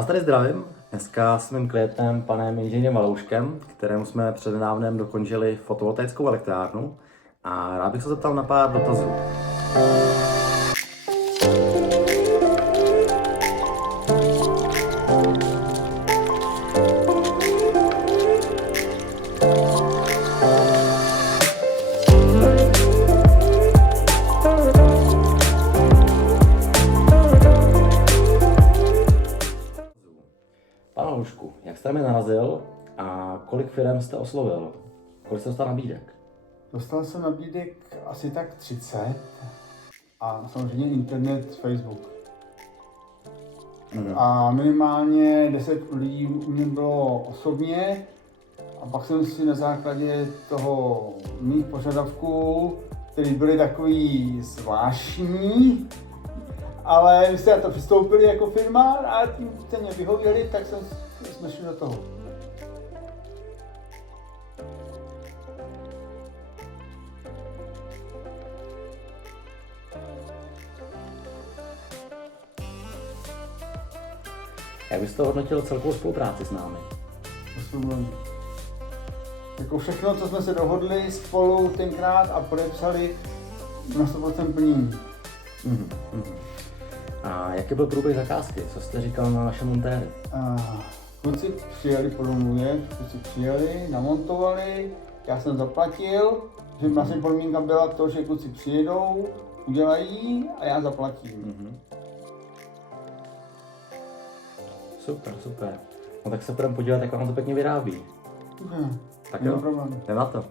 vás tady zdravím. Dneska s mým klientem, panem inženýrem Valouškem, kterému jsme přednedávnem dokončili fotovoltaickou elektrárnu. A rád bych se zeptal na pár dotazů. Pane Valoušku, jak jste mi narazil a kolik firem jste oslovil? Kolik jste dostal nabídek? Dostal jsem nabídek asi tak 30 a samozřejmě internet, Facebook. A minimálně 10 lidí u mě bylo osobně a pak jsem si na základě toho mých požadavků, které byly takový zvláštní, ale my jste na to přistoupili jako firma a tím jste mě vyhověli, tak jsme šli do toho. Jak byste hodnotil celkovou spolupráci s námi? Jako všechno, co jsme se dohodli spolu tenkrát a podepsali, na 100% plnění. A jaký byl průběh zakázky? Co jste říkal na naše montéry? Kluci přijeli po domluvě, namontovali, já jsem zaplatil, že naše podmínka byla to, že kluci přijedou, udělají a já zaplatím. Super. No tak se budeme podívat, jak vám to pěkně vyrábí. Tak jo, jdem na to.